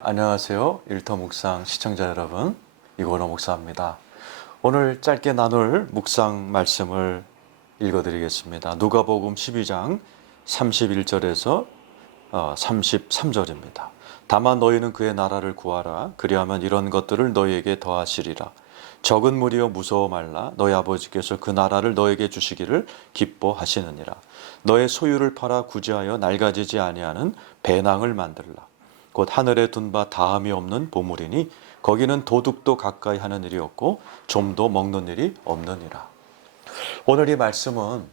안녕하세요. 일터 묵상 시청자 여러분, 이건호 목사입니다. 오늘 짧게 나눌 묵상 말씀을 읽어드리겠습니다. 누가복음 12장 31절에서 33절입니다. 다만 너희는 그의 나라를 구하라. 그리하면 이런 것들을 너희에게 더하시리라. 적은 무리여 무서워 말라. 너희 아버지께서 그 나라를 너에게 주시기를 기뻐하시느니라. 너의 소유를 팔아 구제하여 낡아지지 아니하는 배낭을 만들라. 곧 하늘에 둔 바 다함이 없는 보물이니 거기는 도둑도 가까이 하는 일이 없고 좀도 먹는 일이 없느니라. 오늘 이 말씀은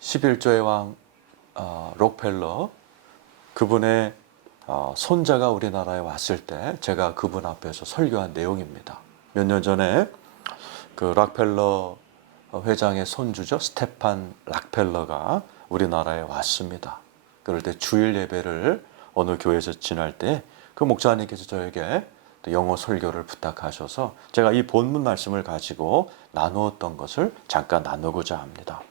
11조의 왕 록펠러, 그분의 손자가 우리나라에 왔을 때 제가 그분 앞에서 설교한 내용입니다. 몇 년 전에 그 록펠러 회장의 손주죠, 스테판 록펠러가 우리나라에 왔습니다. 그럴 때 주일 예배를 어느 교회에서 지날 때 그 목사님께서 저에게 영어 설교를 부탁하셔서 제가 이 본문 말씀을 가지고 나누었던 것을 잠깐 나누고자 합니다.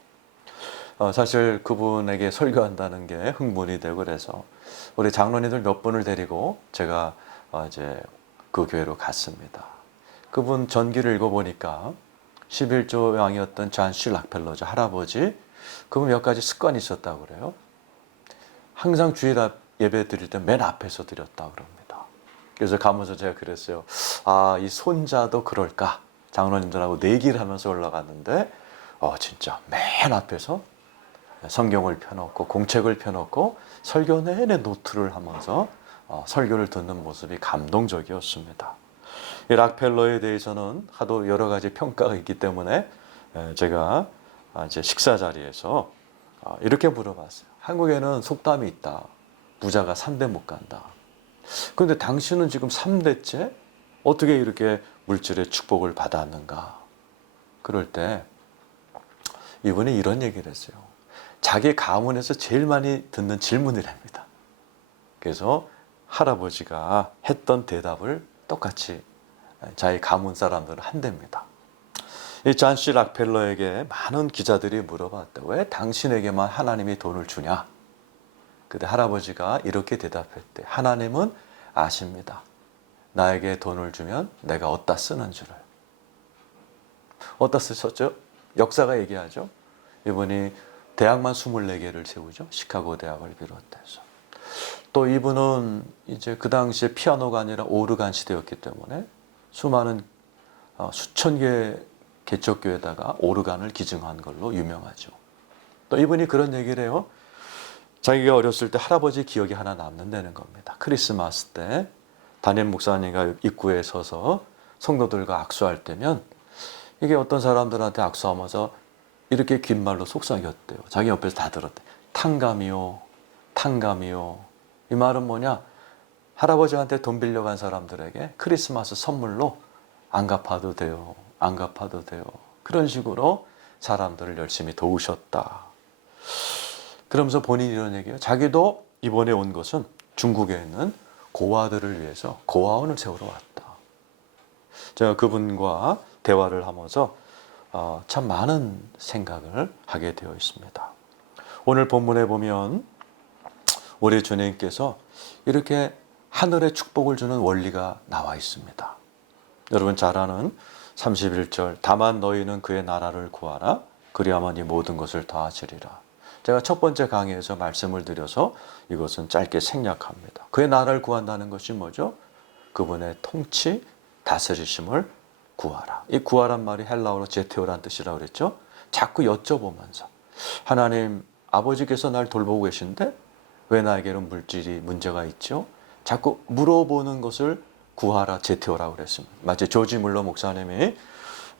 사실 그분에게 설교한다는 게 흥분이 되고 그래서 우리 장로님들 몇 분을 데리고 제가 이제 그 교회로 갔습니다. 그분 전기를 읽어보니까 11조 왕이었던 존 C 록펠러죠, 할아버지. 그분 몇 가지 습관이 있었다고 그래요. 항상 주일 예배 드릴 때 맨 앞에서 드렸다 그럽니다. 그래서 가면서 제가 그랬어요. 이 손자도 그럴까? 장로님들하고 내기를 하면서 올라갔는데 진짜 맨 앞에서 성경을 펴놓고 공책을 펴놓고 설교 내내 노트를 하면서 설교를 듣는 모습이 감동적이었습니다. 이 록펠러에 대해서는 하도 여러 가지 평가가 있기 때문에 제가 이제 식사 자리에서 이렇게 물어봤어요. 한국에는 속담이 있다. 부자가 3대 못 간다. 그런데 당신은 지금 3대째 어떻게 이렇게 물질의 축복을 받았는가? 그럴 때 이분이 이런 얘기를 했어요. 자기 가문에서 제일 많이 듣는 질문이랍니다. 그래서 할아버지가 했던 대답을 똑같이 자기 가문 사람들은 한답니다. 이 존 C 록펠러에게 많은 기자들이 물어봤다. 왜 당신에게만 하나님이 돈을 주냐? 그때 할아버지가 이렇게 대답했대. 하나님은 아십니다. 나에게 돈을 주면 내가 어디다 쓰는 줄을. 어디다 쓰셨죠? 역사가 얘기하죠. 이분이 대학만 24개를 세우죠. 시카고 대학을 비롯해서. 또 이분은 이제 그 당시에 피아노가 아니라 오르간 시대였기 때문에 수많은 수천 개의 개척교회에다가 오르간을 기증한 걸로 유명하죠. 또 이분이 그런 얘기를 해요. 자기가 어렸을 때 할아버지 기억이 하나 남는다는 겁니다. 크리스마스 때 담임 목사님과 입구에 서서 성도들과 악수할 때면 이게 어떤 사람들한테 악수하면서 이렇게 긴 말로 속삭였대요. 자기 옆에서 다 들었대. 탕감이요, 탕감이요. 이 말은 뭐냐? 할아버지한테 돈 빌려간 사람들에게 크리스마스 선물로 안 갚아도 돼요. 안 갚아도 돼요. 그런 식으로 사람들을 열심히 도우셨다. 그러면서 본인이 이런 얘기예요. 자기도 이번에 온 것은 중국에 있는 고아들을 위해서 고아원을 세우러 왔다. 제가 그분과 대화를 하면서 참 많은 생각을 하게 되어 있습니다. 오늘 본문에 보면 우리 주님께서 이렇게 하늘의 축복을 주는 원리가 나와 있습니다. 여러분 잘 아는 31절, 다만 너희는 그의 나라를 구하라. 그리하면 이 모든 것을 더하시리라. 제가 첫 번째 강의에서 말씀을 드려서 이것은 짧게 생략합니다. 그의 나라를 구한다는 것이 뭐죠? 그분의 통치, 다스리심을 구하라. 이 구하란 말이 헬라어로 제테오란 뜻이라고 그랬죠? 자꾸 여쭤보면서 하나님, 아버지께서 날 돌보고 계신데 왜 나에게는 물질이 문제가 있죠? 자꾸 물어보는 것을 구하라, 제테오라고 그랬습니다. 마치 조지 물러 목사님이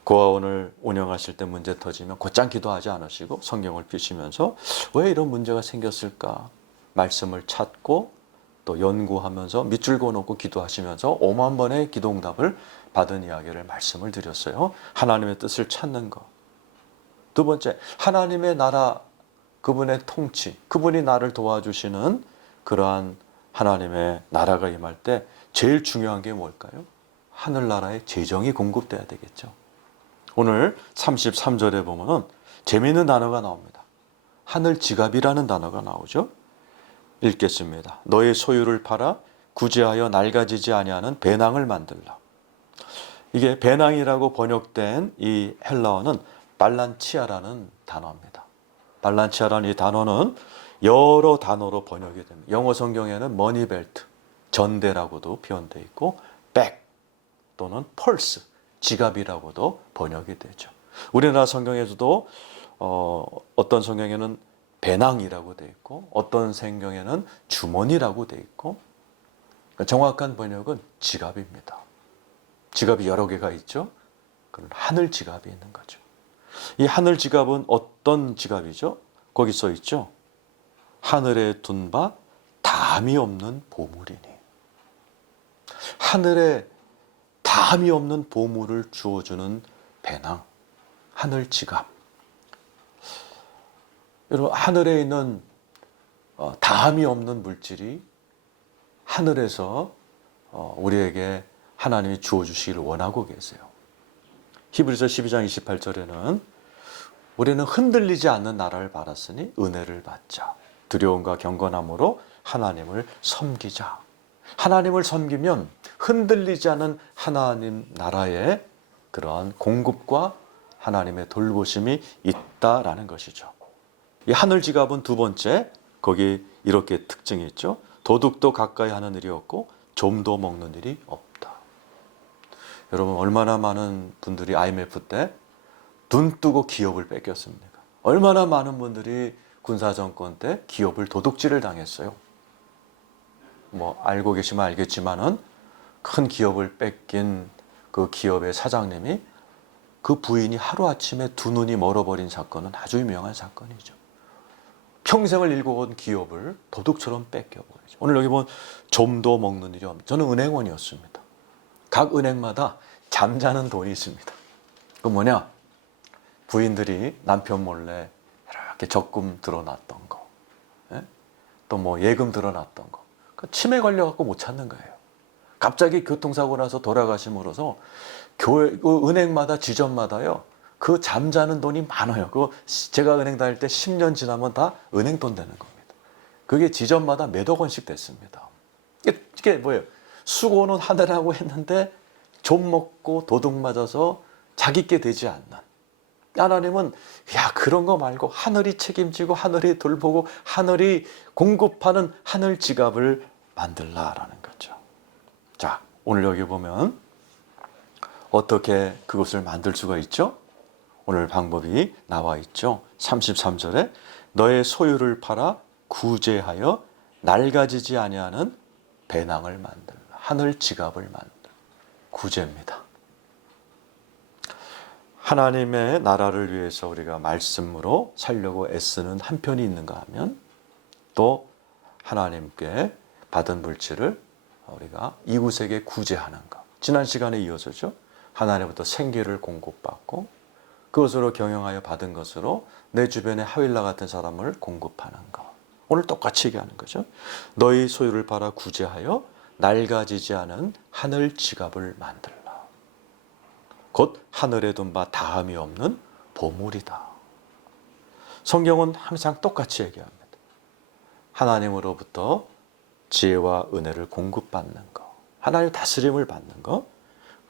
고아원을 운영하실 때 문제 터지면 곧장 기도하지 않으시고 성경을 펴시면서 왜 이런 문제가 생겼을까? 말씀을 찾고 또 연구하면서 밑줄 그어놓고 기도하시면서 5만 번의 기도응답을 받은 이야기를 말씀을 드렸어요. 하나님의 뜻을 찾는 것. 두 번째, 하나님의 나라, 그분의 통치, 그분이 나를 도와주시는 그러한 하나님의 나라가 임할 때 제일 중요한 게 뭘까요? 하늘나라의 재정이 공급돼야 되겠죠. 오늘 33절에 보면은 재미있는 단어가 나옵니다. 하늘 지갑이라는 단어가 나오죠. 읽겠습니다. 너의 소유를 팔아 구제하여 낡아지지 아니하는 배낭을 만들라. 이게 배낭이라고 번역된 이 헬라어는 발란치아라는 단어입니다. 발란치아라는 이 단어는 여러 단어로 번역이 됩니다. 영어 성경에는 머니벨트, 전대라고도 표현되어 있고 백 또는 펄스, 지갑이라고도 번역이 되죠. 우리나라 성경에서도 어떤 성경에는 배낭이라고 되어 있고 어떤 성경에는 주머니라고 되어 있고 정확한 번역은 지갑입니다. 지갑이 여러 개가 있죠. 그런 하늘 지갑이 있는 거죠. 이 하늘 지갑은 어떤 지갑이죠? 거기 써 있죠. 하늘에 둔 바 담이 없는 보물이니. 하늘에 담이 없는 보물을 주어주는 배낭, 하늘 지갑. 여러분, 하늘에 있는 담이 없는 물질이 하늘에서 우리에게 하나님이 주어주시기를 원하고 계세요. 히브리서 12장 28절에는 우리는 흔들리지 않는 나라를 받았으니 은혜를 받자. 두려움과 경건함으로 하나님을 섬기자. 하나님을 섬기면 흔들리지 않은 하나님 나라의 그러한 공급과 하나님의 돌보심이 있다라는 것이죠. 이 하늘 지갑은 두 번째, 거기 이렇게 특징이 있죠. 도둑도 가까이 하는 일이 없고 좀도 먹는 일이 없다. 여러분, 얼마나 많은 분들이 IMF 때 눈 뜨고 기업을 뺏겼습니까? 얼마나 많은 분들이 군사정권 때 기업을 도둑질을 당했어요. 뭐 알고 계시면 알겠지만은 큰 기업을 뺏긴 그 기업의 사장님이 그 부인이 하루아침에 두 눈이 멀어버린 사건은 아주 유명한 사건이죠. 평생을 일궈온 기업을 도둑처럼 뺏겨버리죠. 오늘 여기 보면 좀도 먹는 일이 없습니다. 저는 은행원이었습니다. 각 은행마다 잠자는 돈이 있습니다. 그 뭐냐? 부인들이 남편 몰래 이렇게 적금 들어놨던 거, 또 뭐 예금 들어놨던 거, 치매 걸려갖고 못 찾는 거예요. 갑자기 교통사고 나서 돌아가심으로써 교회, 그 은행마다 지점마다요, 그 잠자는 돈이 많아요. 그 제가 은행 다닐 때 10년 지나면 다 은행 돈 되는 겁니다. 그게 지점마다 몇억 원씩 됐습니다. 이게 뭐예요? 수고는 하느라고 했는데 좀 먹고 도둑 맞아서 자기께 되지 않는. 하나님은 야, 그런 거 말고 하늘이 책임지고 하늘이 돌보고 하늘이 공급하는 하늘 지갑을 만들라라는 거죠. 자, 오늘 여기 보면 어떻게 그것을 만들 수가 있죠? 오늘 방법이 나와 있죠. 33절에 너의 소유를 팔아 구제하여 낡아지지 아니하는 배낭을 만들라. 하늘 지갑을 만들라. 구제입니다. 하나님의 나라를 위해서 우리가 말씀으로 살려고 애쓰는 한편이 있는가 하면 또 하나님께 받은 물질을 우리가 이웃에게 구제하는 것. 지난 시간에 이어서죠. 하나님부터 생계를 공급받고 그것으로 경영하여 받은 것으로 내 주변에 하윌라 같은 사람을 공급하는 것. 오늘 똑같이 얘기하는 거죠. 너희 소유를 팔아 구제하여 낡아지지 않은 하늘 지갑을 만들라. 곧 하늘에 둔 바 다함이 없는 보물이다. 성경은 항상 똑같이 얘기합니다. 하나님으로부터 지혜와 은혜를 공급받는 것, 하나님의 다스림을 받는 것,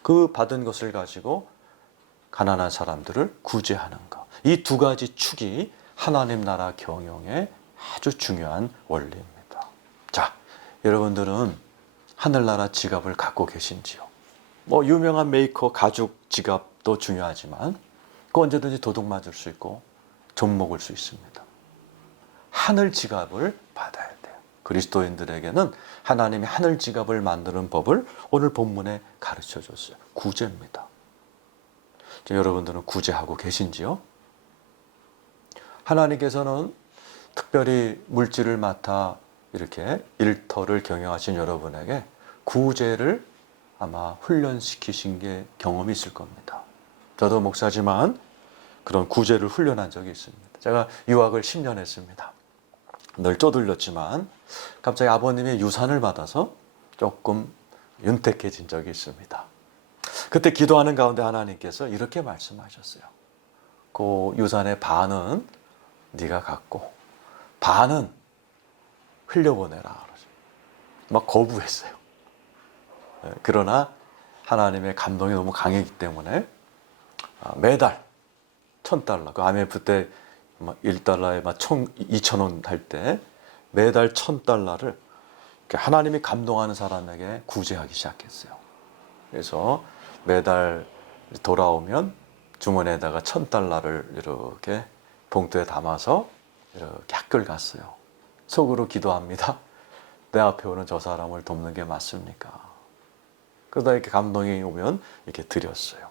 그 받은 것을 가지고 가난한 사람들을 구제하는 것. 이 두 가지 축이 하나님 나라 경영의 아주 중요한 원리입니다. 자, 여러분들은 하늘나라 지갑을 갖고 계신지요? 뭐 유명한 메이커 가죽 지갑도 중요하지만 그 언제든지 도둑 맞을 수 있고 좀 먹을 수 있습니다. 하늘 지갑을 받아야 돼요. 그리스도인들에게는 하나님이 하늘 지갑을 만드는 법을 오늘 본문에 가르쳐 줬어요. 구제입니다. 여러분들은 구제하고 계신지요? 하나님께서는 특별히 물질을 맡아 이렇게 일터를 경영하신 여러분에게 구제를 아마 훈련시키신 게 경험이 있을 겁니다. 저도 목사지만 그런 구제를 훈련한 적이 있습니다. 제가 유학을 10년 했습니다. 늘 쪼들렸지만 갑자기 아버님의 유산을 받아서 조금 윤택해진 적이 있습니다. 그때 기도하는 가운데 하나님께서 이렇게 말씀하셨어요. 그 유산의 반은 네가 갖고 반은 흘려보내라. 그러죠. 막 거부했어요. 그러나 하나님의 감동이 너무 강했기 때문에 매달 $1,000, 그 IMF 때 1달러에 막 2,000원 할 때 매달 $1,000를 하나님이 감동하는 사람에게 구제하기 시작했어요. 그래서 매달 돌아오면 주머니에다가 $1,000를 이렇게 봉투에 담아서 이렇게 학교를 갔어요. 속으로 기도합니다. 내 앞에 오는 저 사람을 돕는 게 맞습니까? 그러다 이렇게 감동이 오면 이렇게 드렸어요.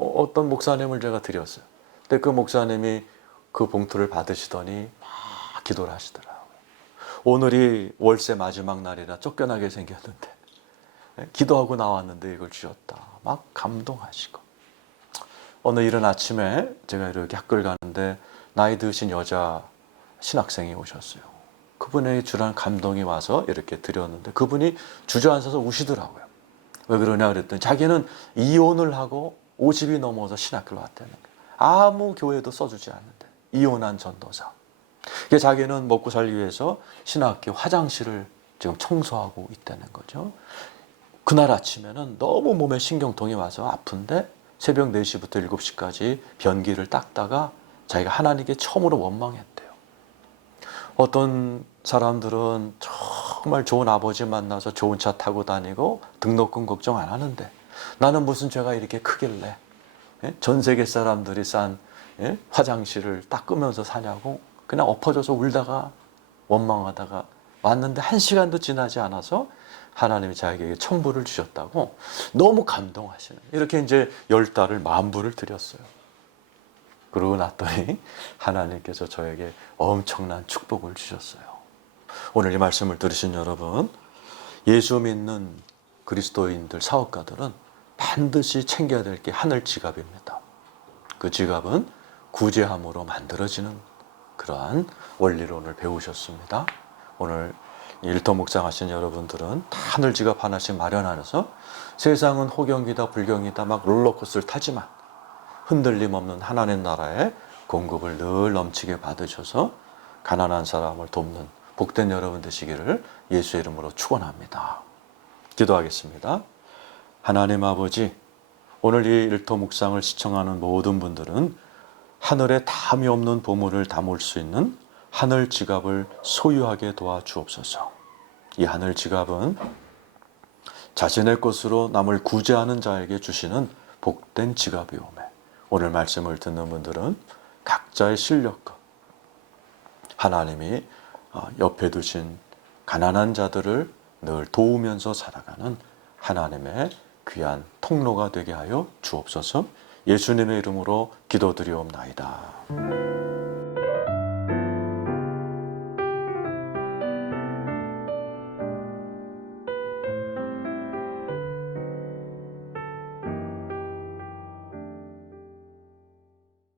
어떤 목사님을 제가 드렸어요. 근데 그 목사님이 그 봉투를 받으시더니 막 기도를 하시더라고요. 오늘이 월세 마지막 날이라 쫓겨나게 생겼는데 기도하고 나왔는데 이걸 주셨다. 막 감동하시고. 어느 이른 아침에 제가 이렇게 학교를 가는데 나이 드신 여자 신학생이 오셨어요. 그분에게 주라는 감동이 와서 이렇게 드렸는데 그분이 주저앉아서 우시더라고요. 왜 그러냐 그랬더니 자기는 이혼을 하고 50이 넘어서 신학교를 왔다는 거예요. 아무 교회도 써주지 않는데 이혼한 전도사. 자기는 먹고 살기 위해서 신학교 화장실을 지금 청소하고 있다는 거죠. 그날 아침에는 너무 몸에 신경통이 와서 아픈데 새벽 4시부터 7시까지 변기를 닦다가 자기가 하나님께 처음으로 원망했대요. 어떤 사람들은 정말 좋은 아버지 만나서 좋은 차 타고 다니고 등록금 걱정 안 하는데 나는 무슨 죄가 이렇게 크길래 전 세계 사람들이 싼 화장실을 닦으면서 사냐고 그냥 엎어져서 울다가 원망하다가 왔는데 1시간도 지나지 않아서 하나님이 자기에게 천부를 주셨다고 너무 감동하시는 이렇게 이제 10달을 10,000불을 드렸어요. 그러고 났더니 하나님께서 저에게 엄청난 축복을 주셨어요. 오늘 이 말씀을 들으신 여러분, 예수 믿는 그리스도인들, 사업가들은 반드시 챙겨야 될 게 하늘 지갑입니다. 그 지갑은 구제함으로 만들어지는 그러한 원리론을 배우셨습니다. 오늘 일터 묵상하신 여러분들은 다 하늘 지갑 하나씩 마련하셔서 세상은 호경이다 불경이다 막 롤러코스터를 타지만 흔들림 없는 하나님 나라의 공급을 늘 넘치게 받으셔서 가난한 사람을 돕는 복된 여러분 되시기를 예수의 이름으로 축원합니다. 기도하겠습니다. 하나님 아버지, 오늘 이 일터 묵상을 시청하는 모든 분들은 하늘에 담이 없는 보물을 담을 수 있는 하늘 지갑을 소유하게 도와주옵소서. 이 하늘 지갑은 자신의 것으로 남을 구제하는 자에게 주시는 복된 지갑이오매. 오늘 말씀을 듣는 분들은 각자의 실력과 하나님이 옆에 두신 가난한 자들을 늘 도우면서 살아가는 하나님의 귀한 통로가 되게 하여 주옵소서. 예수님의 이름으로 기도드리옵나이다.